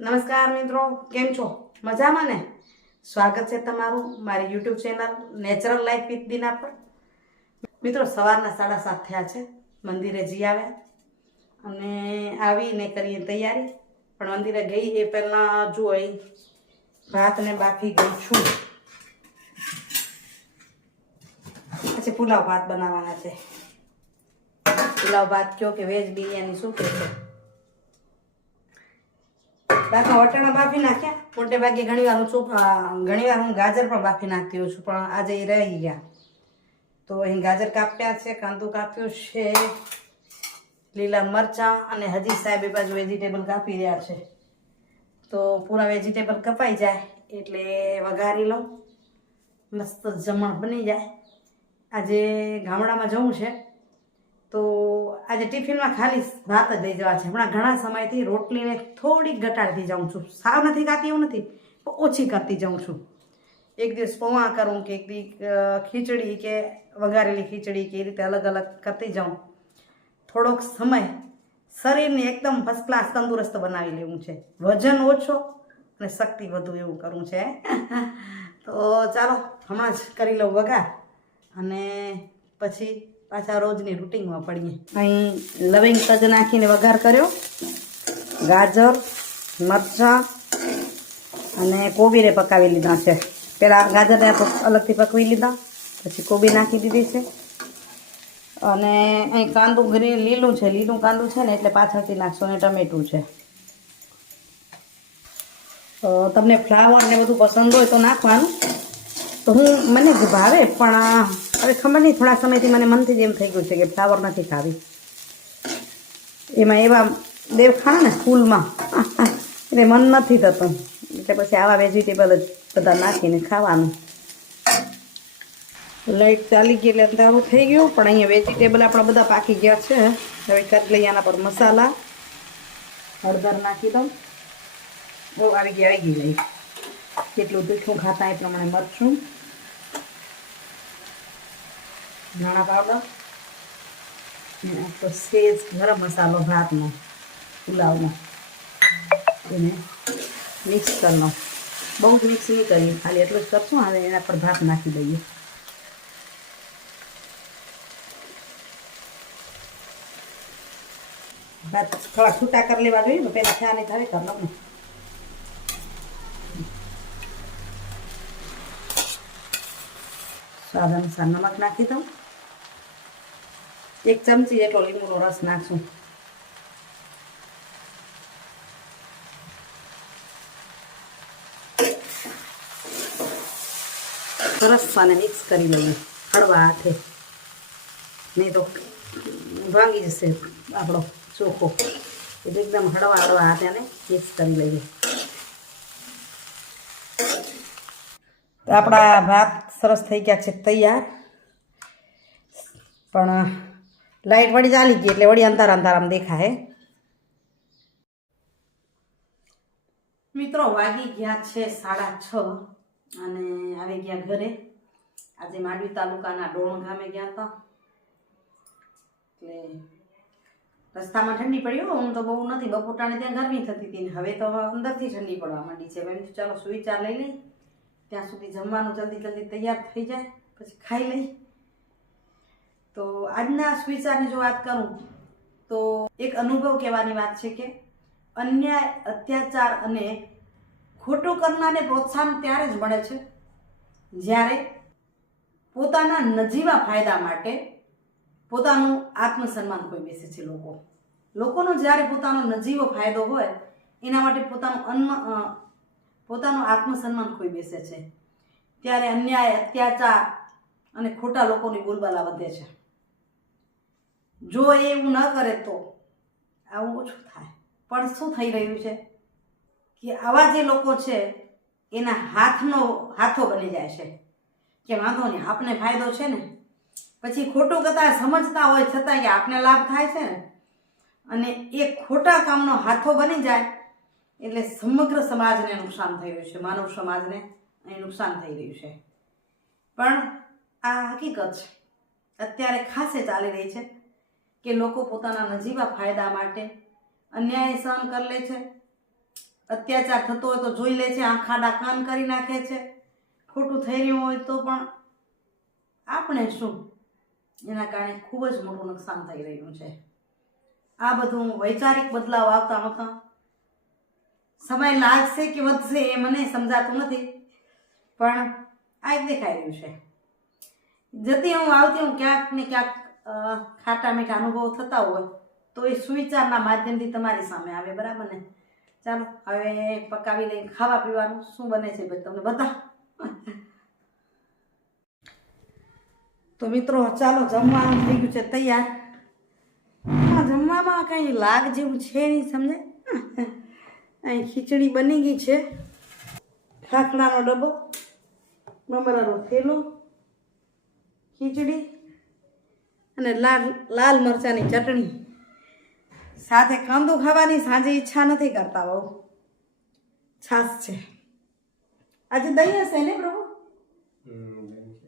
નમસ્કાર મિત્રો, કેમ છો? મજામાં ને? સ્વાગત છે તમારું મારી YouTube channel natural life with Dina પર. મિત્રો, સવારના સાડા સાત થયા છે, મંદિરે જઈ આવ્યા. અને આવીને કરીએ તૈયારી. પણ મંદિરે ગઈ એ પહેલાં જુઓ ભાતને બાફી ગઈ છું. પછી પુલાવ ભાત બનાવવાના છે. પુલાવ ભાત કયો કે વેજ બિરયાની શું કે છે? બાકી વટાણા બાફી નાખ્યા. મોટે ભાગે ઘણી વાર હું ચૂપ ઘણી વાર હું ગાજર પણ બાફી નાખતી હોઉં છું, પણ આજે એ રહી ગયા. તો અહીં ગાજર કાપ્યા છે, કાંદું કાપ્યું છે, લીલા મરચાં અને હજી સાહેબ એ બાજુ વેજીટેબલ કાપી રહ્યા છે. તો પૂરા વેજીટેબલ કપાઈ જાય, એટલે વઘારી લઉં. મસ્ત જમણ બની જાય. આજે ગામડામાં જવું છે. તો આજે ટિફિનમાં ખાલી ભાત જ લઈ જવા છે. હમણાં ઘણા સમયથી રોટલીને થોડીક ઘટાડતી જાઉં છું. સાવ નથી ખાતી એવું નથી, પણ ઓછી કરતી જાઉં છું. એક દિવસ પૌવા કરું કે એક દી ખીચડી કે વઘારેલી ખીચડી કે એ રીતે અલગ અલગ કરતી જાઉં. થોડોક સમય શરીરને એકદમ ફર્સ્ટ ક્લાસ તંદુરસ્ત બનાવી લેવું છે. વજન ઓછો અને શક્તિ વધુ એવું કરવું છે. તો ચાલો, હમણાં જ કરી લઉં વઘાર અને પછી પાછા રોજની રૂટિનમાં પડીએ. અહીં લવિંગ તજ નાખીને વઘાર કર્યો. ગાજર, મરચાં અને કોબીને પકાવી લીધા છે. પહેલાં ગાજરને અલગથી પકવી લીધા, પછી કોબી નાખી દીધી છે. અને અહીં કાંદું ગ્રીન લીલું છે. લીલું કાંદું છે ને, એટલે પાછળથી નાખશો ને ટમેટું છે. તમને ફ્લાવર ને બધું પસંદ હોય તો નાખવાનું. તો હું, મને ભાવે, પણ હવે ખબર નહીં થોડા સમયથી મને મનથી જ એમ થઈ ગયું છે કે ફ્લાવર નથી ખાવી. એમાં એવા દેવખાણા ને સ્કૂલમાં એટલે મન નથી થતું. એટલે પછી આવા વેજીટેબલ જ બધા નાખીને ખાવાનું. લાઈટ ચાલી ગઈ એટલે અંધારું થઈ ગયું, પણ અહીંયા વેજીટેબલ આપણા બધા પાકી ગયા છે. હવે આના પર મસાલા. હળદર નાખી દઉં. બહુ આવી ગઈ આવી ગઈ. કેટલું તીખું ખાતા એ પ્રમાણે મરચું. ધાણા પાવડર સેજ ગરમ મસાલો ભાતનો, પુલાવનો. એને મિક્સ કરી લઉં બહુ જ મિક્સ નહીં કરીએ, ખાલી એટલું જ કરશું અને એના પર ભાત નાખી દઈએ. ભાત થોડા છૂટા કરી લેવા જોઈએ પહેલાં ચા નહીં થાય, કરી લઉં સ્વાદ અનુસાર નમક નાખી દઉં. એક ચમચી જેટલો લીંબુનો રસ નાખશું. સરસ આને મિક્સ કરી લઈએ, હળવા હાથે. નહીં તો ભાંગી જશે આપણો ચોખ્ખો એટલે એકદમ હળવા હળવા હાથે આને મિક્સ કરી લઈએ. આપણા ભાત સરસ થઈ ગયા છે તૈયાર. પણ લાઈટ વળી ચાલી ગઈ એટલે વળી અંધાર અંધાર આમ દેખાય મિત્રો, વાગી ગયા છે સાડા છ અને આવી ગયા ઘરે. આજે માંડવી તાલુકાના ડોણ ગામે ગયા હતા. એટલે રસ્તામાં ઠંડી પડી હું તો બહુ નથી બપોટાણે ત્યાં ગરમી થતી હતી હવે તો અંદરથી ઠંડી પડવા માંડી છે. એમ ચાલો ચાલો સુવિચાર લઈ લઈ, ત્યાં સુધી જમવાનું જલ્દી જલ્દી તૈયાર થઈ જાય, પછી ખાઈ લઈ. તો આજના સુવિચારની જો વાત કરું, તો એક અનુભવ કહેવાની વાત છે કે અન્યાય, અત્યાચાર અને ખોટું કરનારને પ્રોત્સાહન ત્યારે જ મળે છે જ્યારે પોતાના નજીવા ફાયદા માટે પોતાનું આત્મસન્માન કોઈ બેસે છે લોકો. લોકોનો જ્યારે પોતાનો નજીવો ફાયદો હોય, એના માટે પોતાનું અન્ન પોતાનું આત્મસન્માન કોઈ બેસે છે. ત્યારે અન્યાય, અત્યાચાર અને ખોટા લોકોની બોલબાલા વધે છે. જો એ એવું ન કરે તો આવું ઓછું થાય. પણ શું થઈ રહ્યું છે? કે આવા જે લોકો છે, એના હાથનો, હાથો બની જાય છે. કે વાંધો નહીં, આપને ફાયદો છે ને? પછી ખોટું કરતા સમજતા હોય છતાં કે આપને લાભ થાય છે ને? અને એ ખોટા કામનો હાથો બની જાય, એટલે સમગ્ર સમાજને નુકસાન થઈ રહ્યું છે, માનવ સમાજને અહીં નુકસાન થઈ રહ્યું છે. પણ આ હકીકત છે. અત્યારે ખાસે ચાલી રહી છે. કે લોકો પોતાના નજીવા ફાયદા માટે અન્યાય સહન કરી લે છે. અત્યાચાર થતો હોય તો જોઈ લે છે, આંખાડા કાન કરી નાખે છે. ખોટું થઈ રહ્યું હોય તો પણ આપણે શું? એના કારણે ખૂબ જ મોટું નુકસાન થઈ રહ્યું છે. આ બધું વૈચારિક બદલાવ આવતા હતા. સમય લાગશે કે વધશે એ મને સમજાતું નથી, પણ આ દેખાઈ રહ્યું છે. જતી હું આવતી હું ક્યાંક ને ક્યાંક ખાટા મીઠા અનુભવ થતા હોય, તો એ સુવિચારના માધ્યમથી તમારી સામે આવે, બરાબર ને? ચાલો, હવે પકાવી લઈને ખાવા પીવાનું શું બને છે ભાઈ તમને બતાવો તો મિત્રો, ચાલો, જમવાનું થઈ ગયું છે તૈયાર. જમવામાં કંઈ લાગ જેવું છે નહીં, સમજે? અહીં ખીચડી બની ગઈ છે. ખાખડાનો ડબ્બો, મમરાનો થેલો, ખીચડી અને લાલ લાલ મરચાંની ચટણી. સાથે કાંદો ખાવાની સાંજે ઈચ્છા નથી કરતા બહુ. છાશ છે. આજે દહીં હશે ને પ્રભુ?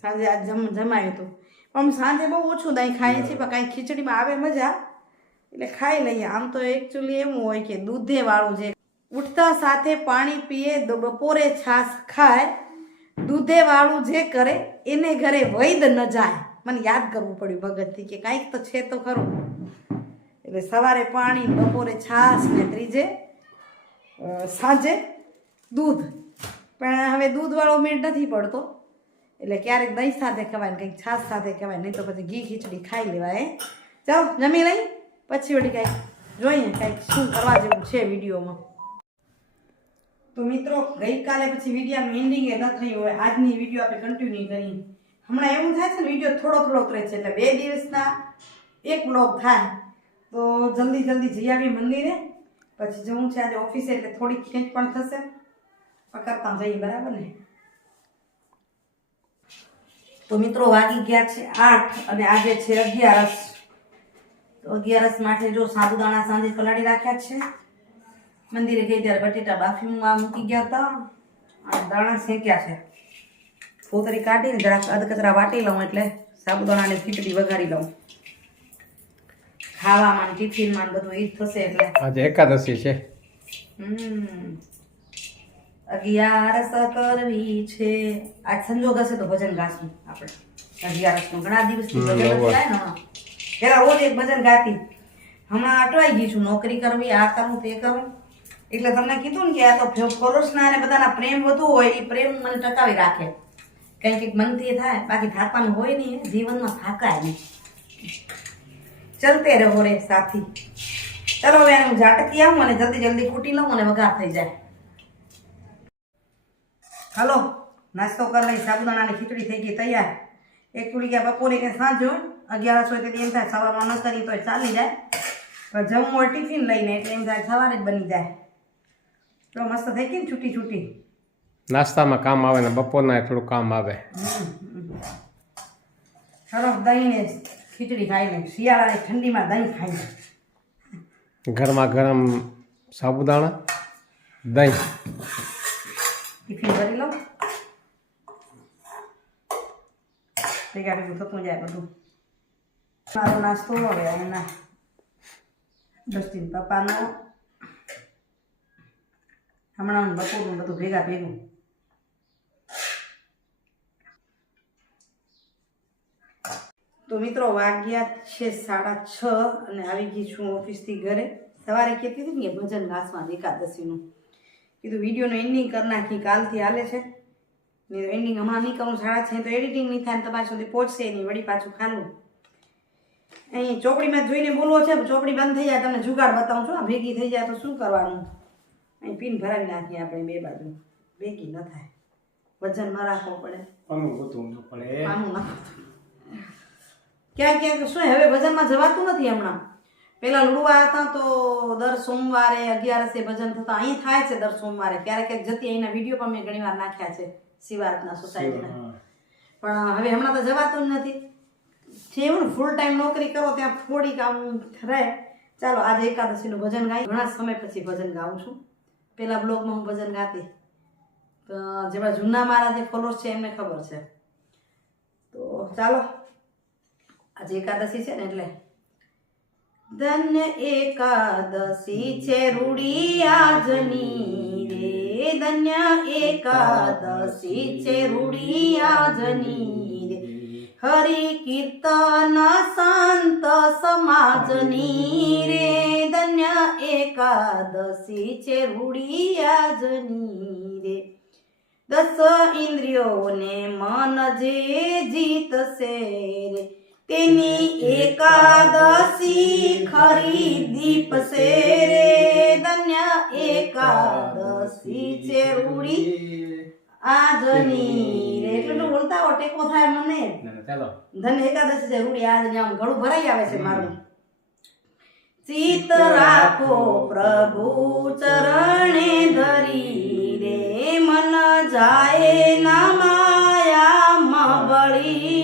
સાંજે આજ જમ, જમાયું હતું. પણ સાંજે બહુ ઓછું દહીં ખાઈએ છીએ, પણ કાંઈ ખીચડીમાં આવે મજા. એટલે ખાઈ લઈએ. આમ તો એકચ્યુઅલી એવું હોય કે દૂધે વાળું છે ઉઠતા સાથે પાણી પીએ બપોરે છાશ ખાય દૂધે વાળું જે કરે, એને ઘરે વૈદ ન જાય. મને યાદ કરવું પડ્યું ભગતથી કે કાંઈક તો છે તો ખરું. એટલે સવારે પાણી, બપોરે છાશ ને ત્રીજે સાંજે દૂધ. પણ હવે દૂધવાળો મેળ નથી પડતો. એટલે ક્યારેક દહીં સાથે ખવાય ને કંઈક છાશ સાથે ખવાય, નહીં તો પછી ઘી, ખીચડી ખાઈ લેવાય ચાલો જમી લઈ, પછી વળી કાંઈક જોઈએ કાંઈક શું કરવા જેવું છે વિડીયોમાં. તો મિત્રો, ગઈકાલે પછી વિડીયાનું એન્ડિંગ એ ન થયું હોય. આજની વીડિયો આપણે કન્ટિન્યુ કરી હમણાં એવું થાય છે ને વીડિયો થોડો થોડો ઉતરે છે, એટલે બે દિવસના એક બ્લોગ થાય. તો જલ્દી જલ્દી જઈ આવી મંદિરે. પછી જવું છે આજે ઓફિસે એટલે થોડી ખેંચ પણ થશે. કરતા જઈએ, બરાબર ને? તો મિત્રો વાગી ગયા છે આઠ અને આજે છે અગિયારસ. તો અગિયારસ માટે જો સાબુદાણા સાંજે પલાળી રાખ્યા છે. મંદિરે ગઈ ત્યારે બટેટા બાફીમાં મૂકી ગયા હતા. અને દાણા શેક્યા છે. ફોતરી કાઢીને જરાક અધકચરા વાટી લઉં એટલે સાબુદાણાની ખીચડી વઘારી લઉં. ખાવામાં ટિફિનમાં બધું એ થશે એટલે. આજે એકાદશી છે. હમ. અગિયારસ કરવી છે. આજ સંજોગ હશે તો ભજન ગાશું આપણે. અગિયારસનું ઘણા દિવસથી ભજન. ગાય ને. પેલા રોજ એક ભજન ગાતી. હમણાં અટવાઈ ગઈ છું નોકરી કરવી આ કરવું તે કરવું. એટલે તમને કીધું ને કે આ તો ફોલોર્સના અને બધાના પ્રેમ વધુ હોય એ પ્રેમ મને ટકાવી રાખે. કંઈક કંઈક મનથી થાય, બાકી થાકવાનું હોય નહીં જીવનમાં થાકાય નહીં. ચલતે રહો રે સાથી. ચલો હવે હું ઝાટકી આવું અને જલ્દી જલ્દી કૂટી લઉં અને વઘાર થઈ જાય. હલો, નાસ્તો કરી લઈ, સાબુદાણાની ખીચડી થઈ ગઈ તૈયાર. એક થોડી ગયા બપોરે કે સાંજ અગિયારસ તેથી એમ થાય સવારમાં ન કરી તો ચાલી જાય. પણ જમવું ટિફિન લઈને એટલે એમ થાય સવારે જ બની જાય. તો મસ્ત થઈ ગઈ ને છૂટી છૂટી. નાસ્તામાં કામ આવે ને બપોરના થોડું કામ આવે સરસ દહીં ને ખીચડી ખાઈ લે શિયાળાની ઠંડીમાં દહીં ખાઈ લે ગરમા ગરમ સાબુદાણા દહીં ટિફિન ભરી લો ભેગા ભેગું થતું જાય બધું મારો નાસ્તો હવે એના દસ્તીન પપ્પાનો હમણાં બપોરનું બધું ભેગા ભેગું તો મિત્રો વાગ્યા છે સાડા છ અને આવી ગઈ છું ઓફિસથી ઘરે. સવારે કહેતી હતી ને ભજન ગાસમાં એકાદશીનું. કીધું વિડીયોનું એન્ડિંગ કરી નાખી કાલથી હાલે છે. ને એન્ડિંગ હમણાં નહીં કરું સાડા છે તો એડિટિંગ નહીં થાય તમારા સુધી પહોંચશે નહીં વળી પાછું ખાલું. અહીં ચોપડીમાં જોઈને બોલવો છે ચોપડી બંધ થઈ જાય તમને જુગાડ બતાવું છું આ ભેગી થઈ જાય તો શું કરવાનું? અહીં પિન ભરાવી નાખીએ આપણે બે બાજુ. ભેગી ન થાય. વજન ન રાખવો પડે. નાખવું ક્યાંક ક્યાંક શું હવે ભજનમાં જવાતું નથી હમણાં. પહેલાં લુડવા હતા તો દર સોમવારે અગિયારસે ભજન થતા. અહીં થાય છે દર સોમવારે. ક્યારેક ક્યાંક જતી અહીંના વીડિયો પણ મેં ઘણી વાર નાખ્યા છે શિવાર્થના સોસાયટીના પણ હવે હમણાં તો જવાતું જ નથી. છે એવું ફૂલ ટાઈમ નોકરી કરો, ત્યાં થોડીક આમ રહે. ચાલો, આજે એકાદશીનું ભજન ગાઈ. ઘણા સમય પછી ભજન ગાઉં છું. પહેલાં બ્લોગમાં હું ભજન ગાતી. તો જેવા જૂના મારા જે ફોલોઅર્સ છે, એમને ખબર છે. તો ચાલો. આજે એકાદશી છે ને એટલે? ધન્ય એકાદશી છે રૂડી આજની રે. ધન્ય એકાદશી છે રૂડી આજની રે. હરિ કીર્તન સંત સમાજની રે. ધન્ય એકાદશી છે રૂડી આજની રે. દસ ઇન્દ્રિયોને મન જે જીતશે રે. તેની એકાદશી ખરી દીપશે રે ધન્ય એકાદશી છે રૂડી. આજની રે એટલું બોલતા હો ટેકો થાય મને. ચાલો. ધન એકાદશી છે રૂડી આજની આમ ઘણું ભરાઈ આવે છે મારું. ચિત રાખો પ્રભુ ચરણે ધરી રે મન જાય ના માયા રે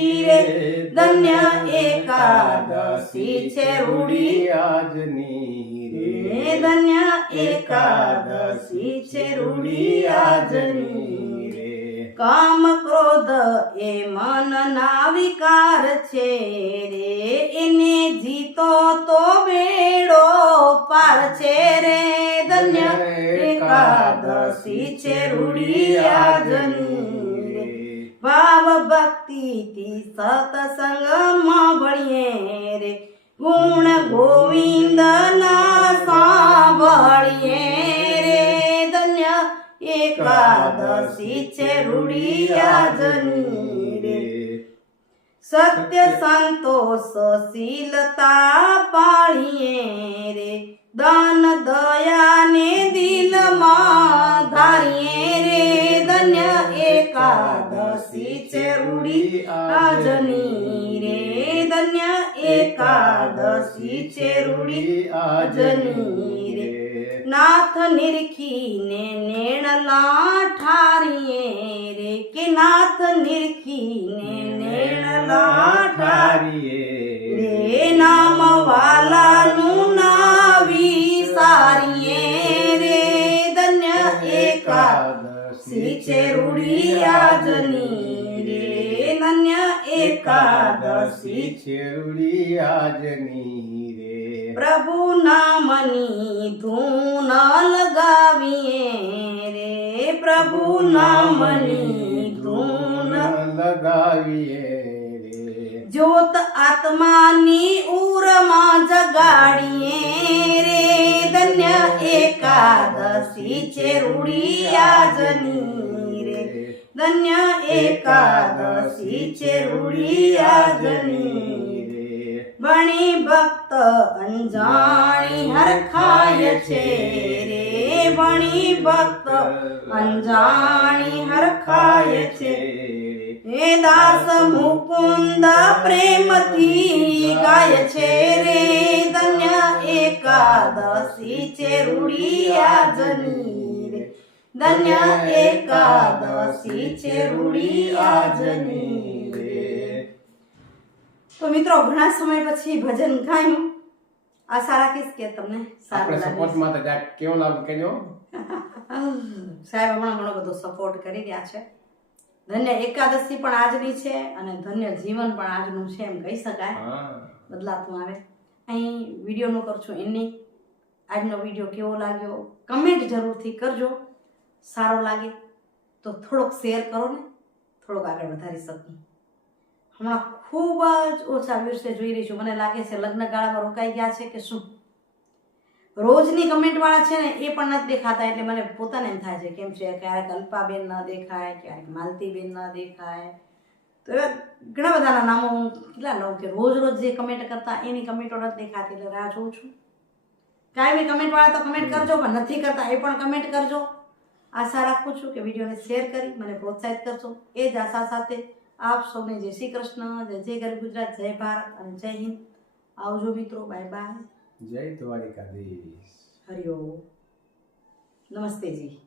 ધન્ય એકાદશી છે રૂડી આજની રે ધન્ય એકાદશી છે રૂડી આજની રે કામ ક્રોધ એ મનના વિકાર છે રે એને જીતો તો બેડો પાર છે રે ધન્ય એકાદશી છે રૂડી આજની ભાવ ભક્તિથી સતસંગમાં ભણીએ રે. ગુણ ગોવિંદ ના સાંભળીએ રે. ધન્ય એકાદશી છે રૂડી આજની રે. સત્ય સંતોષ શીલતા પાળીએ રે. દાન દયાને દિલમાં ધારીએ રે. ધન્ય એકાદશી છે રૂડી. આજની રે ધન્ય એકાદશી છે રૂડી. આજની રે નાથ નિરખીને નેણલા ઠારીએ રે. કે નાથ નિરખીને નેણલા ઠારીએ રે. નામ વાલાનું નાવી સારીએ એકાદશી છે રૂડી આજની રે નન્ય એકાદશી છેરુડી આજની રે પ્રભુ નામની ધૂન લગાવીએ રે પ્રભુ નામની ધૂન લગાવીએ જ્યોત આત્માની ઉરમાં જગાડીએ રે. ધન્ય એકાદશી છે રૂડી આજની રે. ધન્ય એકાદશી છે રૂડી ભણી ભક્ત અંજાણી હરખાય છે રે ભણી ભક્ત અંજાણી હરખાય છે. હે દાસ મુકુંદ પ્રેમથી ગાય છે રે ધન્ય એકાદશી છે રૂડિયા જની રે ધન્ય એકાદશી છે રૂડિયા આજની રે તો મિત્રો ઘણા સમય પછી ભજન ગાયું. આશા રાખીશ કે તમને? સારું આપણે લાગે સપોર્ટમાં તો કેવો લાભ કેજો સાહેબ હમણાં ઘણો બધો સપોર્ટ કરી રહ્યા છે. ધન્ય એકાદશી પણ આજની છે અને ધન્ય જીવન પણ આજનું છે એમ કહી શકાય. બદલાતું આવે. અહીં વિડીયોનું કરું છું એની આજનો વીડિયો કેવો લાગ્યો? કમેન્ટ જરૂરથી કરજો. સારો લાગે તો થોડોક શેર કરો ને. થોડોક આગળ વધારી શકું. હમણાં ખૂબ જ ઓછા વ્યૂઝ જોઈ રહી છું. મને લાગે છે લગ્ન ગાળામાં રોકાઈ ગયા છે કે શું? રોજની કમેન્ટવાળા છે ને એ પણ નથી દેખાતા એટલે મને પોતાને એમ થાય છે કેમ છે? ક્યારેક અલ્પાબેન ન દેખાય ક્યારેક માલતીબેન ન દેખાય. તો એવા ઘણા બધાના નામો હું કેટલા લઉં કે રોજ રોજ જે કમેન્ટ કરતા એની કમેન્ટો નથી દેખાતી એટલે રાહ જોઉં છું. કાંઈ બી કમેન્ટવાળા તો કમેન્ટ કરજો પણ નથી કરતા એ પણ કમેન્ટ કરજો. આશા રાખું છું કે વિડીયોને શેર કરી મને પ્રોત્સાહિત કરશો. એ જ આશા સાથે આપ સૌને જય શ્રી કૃષ્ણ જય જય ગર ગુજરાત જય ભારત અને જય હિન્દ. આવજો મિત્રો બાય બાય જય દ્વારિકાધીશ. હરિઓમ નમસ્તે જી.